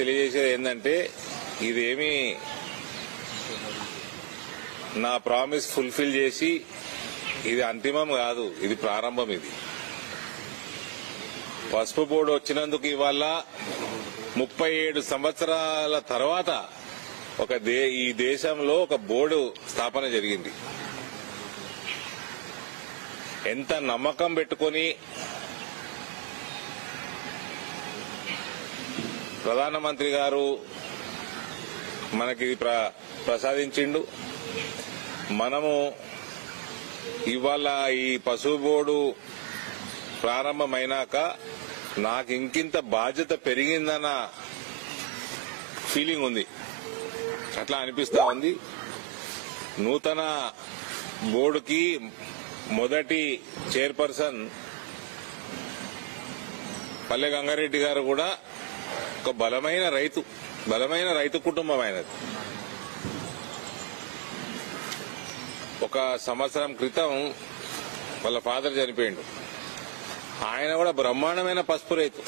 తెలియజేసేది ఏంటంటే ఇదేమి నా ప్రామిస్ ఫుల్ఫిల్ చేసి ఇది అంతిమం కాదు, ఇది ప్రారంభం. ఇది పసుపు బోర్డు వచ్చినందుకు ఇవాళ 37 సంవత్సరాల తర్వాత ఈ దేశంలో ఒక బోర్డు స్థాపన జరిగింది. ఎంత నమ్మకం పెట్టుకొని ప్రధానమంత్రి గారు మనకి ప్రసాదించిండు. మనము ఇవాళ ఈ పసుపు బోర్డు ప్రారంభమైనాక నాకు ఇంకింత బాధ్యత పెరిగిందన్న ఫీలింగ్ ఉంది, అట్లా అనిపిస్తా ఉంది. నూతన బోర్డుకి మొదటి చైర్పర్సన్ పల్లె గంగారెడ్డి గారు కూడా ఒక బలమైన రైతు కుటుంబం ఆయనది. ఒక సంవత్సరం క్రితం వాళ్ళ ఫాదర్ చనిపోయిండు. ఆయన కూడా బ్రహ్మాండమైన పసుపు రైతు.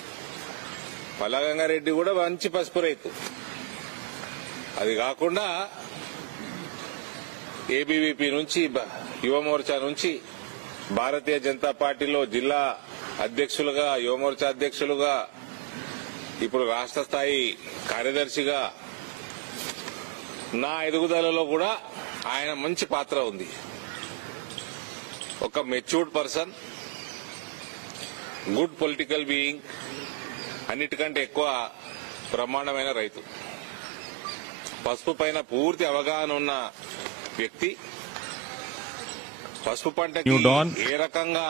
పల్లె గంగారెడ్డి కూడా మంచి పసుపు రైతు. అది కాకుండా ఏబీవీపీ నుంచి, యువమోర్చా నుంచి భారతీయ జనతా పార్టీలో జిల్లా అధ్యక్షులుగా, యువమోర్చా అధ్యక్షులుగా, ఇప్పుడు రాష్ట్ర స్థాయి కార్యదర్శిగా నా ఎదుగుదలలో కూడా ఆయన మంచి పాత్ర ఉంది. ఒక matured person, good political being, అన్నిటికంటే ఎక్కువ బ్రహ్మాండమైన రైతు, పసుపు పైన పూర్తి అవగాహన ఉన్న వ్యక్తి. పసుపు పంటకి ఏ రకంగా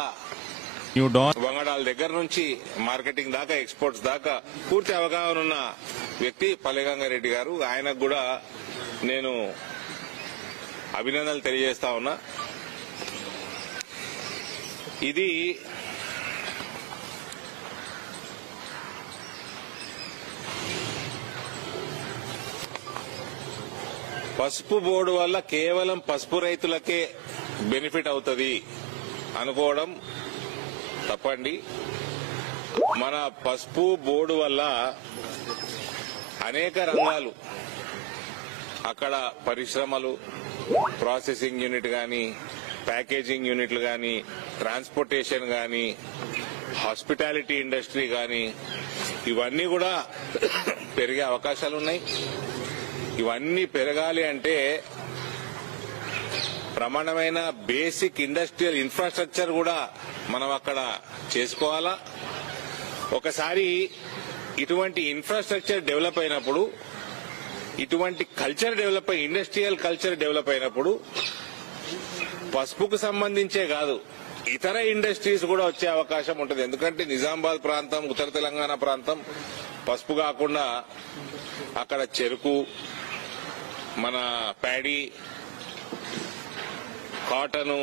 వంగడాల దగ్గర నుంచి మార్కెటింగ్ దాకా, ఎక్స్పోర్ట్స్ దాకా పూర్తి అవగాహన ఉన్న వ్యక్తి పల్లె గంగారెడ్డి గారు. ఆయనకు కూడా నేను అభినందనలు తెలియజేస్తా ఉన్నా. ఇది పసుపు బోర్డు వల్ల కేవలం పసుపు రైతులకే బెనిఫిట్ అవుతుంది అనుకోవడం తప్పండి. మన పసుపు బోర్డు వల్ల అనేక రంగాలు, అక్కడ పరిశ్రమలు, ప్రాసెసింగ్ యూనిట్ గాని, ప్యాకేజింగ్ యూనిట్లు గాని, ట్రాన్స్పోర్టేషన్ గాని, హాస్పిటాలిటీ ఇండస్ట్రీ గాని, ఇవన్నీ కూడా పెరిగే అవకాశాలున్నాయి. ఇవన్నీ పెరగాలి అంటే ప్రమాణమైన బేసిక్ ఇండస్ట్రియల్ ఇన్ఫ్రాస్ట్రక్చర్ కూడా మనం అక్కడ చేసుకోవాలా. ఒకసారి ఇటువంటి ఇన్ఫ్రాస్ట్రక్చర్ డెవలప్ అయినప్పుడు, ఇటువంటి కల్చర్ డెవలప్ అయి, ఇండస్ట్రియల్ కల్చర్ డెవలప్ అయినప్పుడు పసుపుకు సంబంధించే కాదు, ఇతర ఇండస్ట్రీస్ కూడా వచ్చే అవకాశం ఉంటుంది. ఎందుకంటే నిజామాబాద్ ప్రాంతం, ఉత్తర తెలంగాణ ప్రాంతం పసుపు కాకుండా అక్కడ చెరుకు, మన ప్యాడీ, కాటను,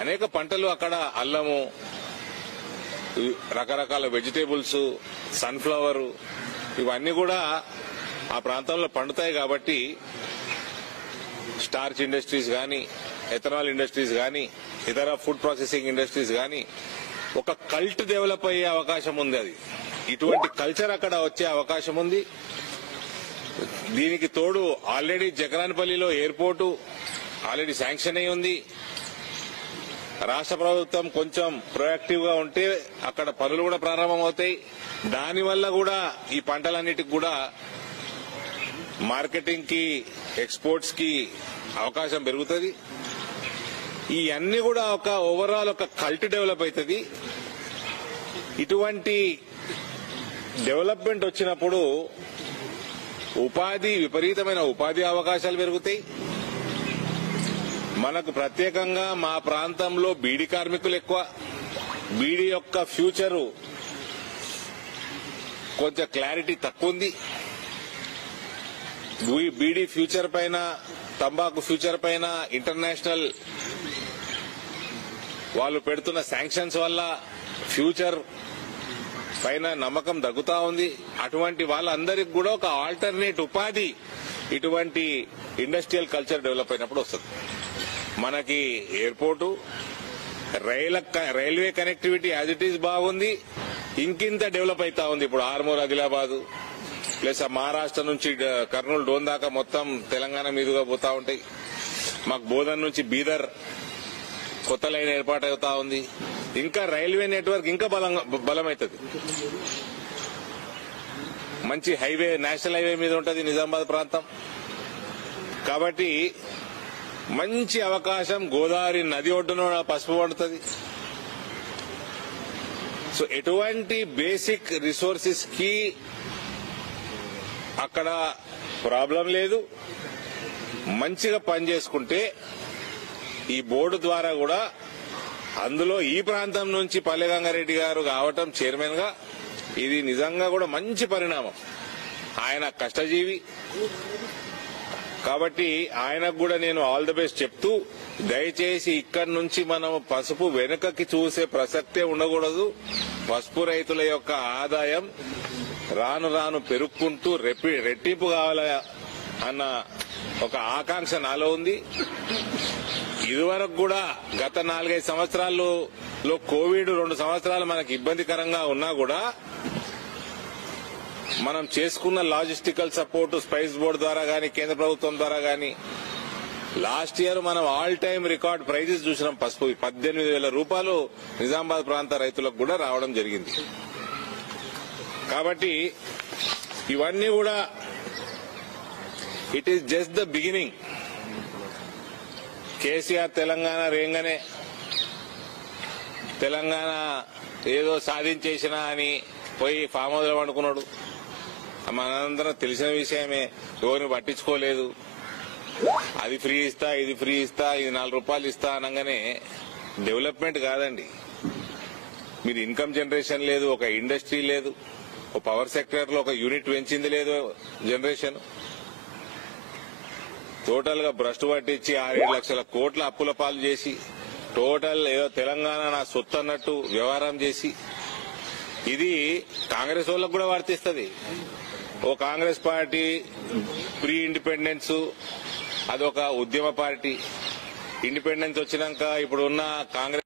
అనేక పంటలు, అక్కడ అల్లము, రకరకాల వెజిటేబుల్స్, సన్ఫ్లవర్, ఇవన్నీ కూడా ఆ ప్రాంతంలో పండుతాయి. కాబట్టి స్టార్చ్ ఇండస్ట్రీస్ గాని, ఎథనాల్ ఇండస్ట్రీస్ గాని, ఇతర ఫుడ్ ప్రాసెసింగ్ ఇండస్ట్రీస్ గాని ఒక కల్ట్ డెవలప్ అయ్యే అవకాశం ఉంది. అది ఇటువంటి కల్చర్ అక్కడ వచ్చే అవకాశం ఉంది. దీనికి తోడు ఆల్రెడీ జగరాన్పల్లిలో ఎయిర్పోర్టు ఆల్రెడీ శాంక్షన్ అయి ఉంది. రాష్ట్ర ప్రభుత్వం కొంచెం ప్రొయాక్టివ్ గా ఉంటే అక్కడ పనులు కూడా ప్రారంభమవుతాయి. దానివల్ల కూడా ఈ పంటలన్నిటికి కూడా మార్కెటింగ్ కి, ఎక్స్పోర్ట్స్ కి అవకాశం పెరుగుతుంది. ఈ అన్ని కూడా ఒక ఓవరాల్ ఒక కల్ట్ డెవలప్ అవుతుంది. ఇటువంటి డెవలప్మెంట్ వచ్చినప్పుడు విపరీతమైన ఉపాధి అవకాశాలు పెరుగుతాయి. మనకు ప్రత్యేకంగా మా ప్రాంతంలో బీడీ కార్మికులు ఎక్కువ. బీడీ యొక్క ఫ్యూచరు కొంచెం క్లారిటీ తక్కువ ఉంది. బీడీ ఫ్యూచర్ పైన, తంబాకు ఫ్యూచర్ పైన ఇంటర్నేషనల్ వాళ్ళు పెడుతున్న శాంక్షన్స్ వల్ల ఫ్యూచర్ పైన నమ్మకం తగ్గుతా ఉంది. అటువంటి వాళ్ళందరికీ కూడా ఒక ఆల్టర్నేట్ ఉపాధి ఇటువంటి ఇండస్ట్రియల్ కల్చర్ డెవలప్ అయినప్పుడు వస్తుంది. మనకి airport, railway connectivity as it is బాగుంది. ఇంకింత డెవలప్ అవుతా ఉంది. ఇప్పుడు ఆర్మూర్, ఆదిలాబాద్, ప్లస్ ఆ మహారాష్ట్ర నుంచి కర్నూలు డోన్ దాకా మొత్తం తెలంగాణ మీదుగా పోతా ఉంటాయి. మాకు బోధన్ నుంచి బీదర్ కొత్త లైన్ ఏర్పాటవుతా ఉంది. ఇంకా రైల్వే నెట్వర్క్ ఇంకా బలమవుతుంది. మంచి హైవే, నేషనల్ హైవే మీద ఉంటుంది నిజామాబాద్ ప్రాంతం. కాబట్టి మంచి అవకాశం. గోదావరి నది ఒడ్డున పసుపు పండుతుంది. సో ఎటువంటి బేసిక్ రిసోర్సెస్ కి అక్కడ ప్రాబ్లం లేదు. మంచిగా పనిచేసుకుంటే ఈ బోర్డు ద్వారా కూడా అందులో ఈ ప్రాంతం నుంచి పల్లె గంగారెడ్డి గారు కావటం చైర్మన్ గా ఇది నిజంగా కూడా మంచి పరిణామం. ఆయన కష్టజీవి కాబట్టి ఆయనకు కూడా నేను ఆల్ ది బెస్ట్ చెప్తూ, దయచేసి ఇక్కడి నుంచి మనం పసుపు వెనుకకి చూసే ప్రసక్తే ఉండకూడదు. పసుపు రైతుల యొక్క ఆదాయం రాను రాను పెరుక్కుంటూ రెట్టింపు కావాల అన్న ఒక ఆకాంక్ష నాలో ఉంది. ఇదివరకు కూడా గత 4-5 సంవత్సరాల్లో కోవిడ్ 2 సంవత్సరాలు మనకు ఇబ్బందికరంగా ఉన్నా కూడా మనం చేసుకున్న లాజిస్టికల్ సపోర్ట్ స్పైస్ బోర్డు ద్వారా గానీ, కేంద్ర ప్రభుత్వం ద్వారా గానీ, లాస్ట్ ఇయర్ మనం ఆల్ టైమ్ రికార్డ్ ప్రైజెస్ చూసినాం. పసుపు 18,000 రూపాయలు నిజామాబాద్ ప్రాంత రైతులకు కూడా రావడం జరిగింది. కాబట్టి ఇవన్నీ కూడా it is just the beginning. KCR Telangana రేంగానే తెలంగాణ ఏదో సాధించేసినా అని పోయి ఫామ్ హౌస్ లో పండుకున్నాడు. మనందరం తెలిసిన విషయమే. ఎవరిని పట్టించుకోలేదు. అది ఫ్రీ ఇస్తా, ఇది ఫ్రీ ఇస్తా, ఇది 4 రూపాయలు ఇస్తా అనగానే డెవలప్మెంట్ కాదండి. మీరు ఇన్కమ్ జనరేషన్ లేదు, ఒక ఇండస్ట్రీ లేదు, ఒక పవర్ సెక్టర్ లో ఒక యూనిట్ పెంచింది లేదు జనరేషన్. టోటల్ గా భ్రష్టు పట్టించి 6-7 లక్షల కోట్ల అప్పుల పాలు చేసి టోటల్ ఏదో తెలంగాణ నా సొత్తు అన్నట్టు వ్యవహారం చేసి, ఇది కాంగ్రెస్ వాళ్ళకు కూడా వర్తిస్తుంది. ఓ కాంగ్రెస్ పార్టీ ప్రీ ఇండిపెండెన్స్ అదొక ఉద్యమ పార్టీ. ఇండిపెండెన్స్ వచ్చినాక ఇప్పుడున్న కాంగ్రెస్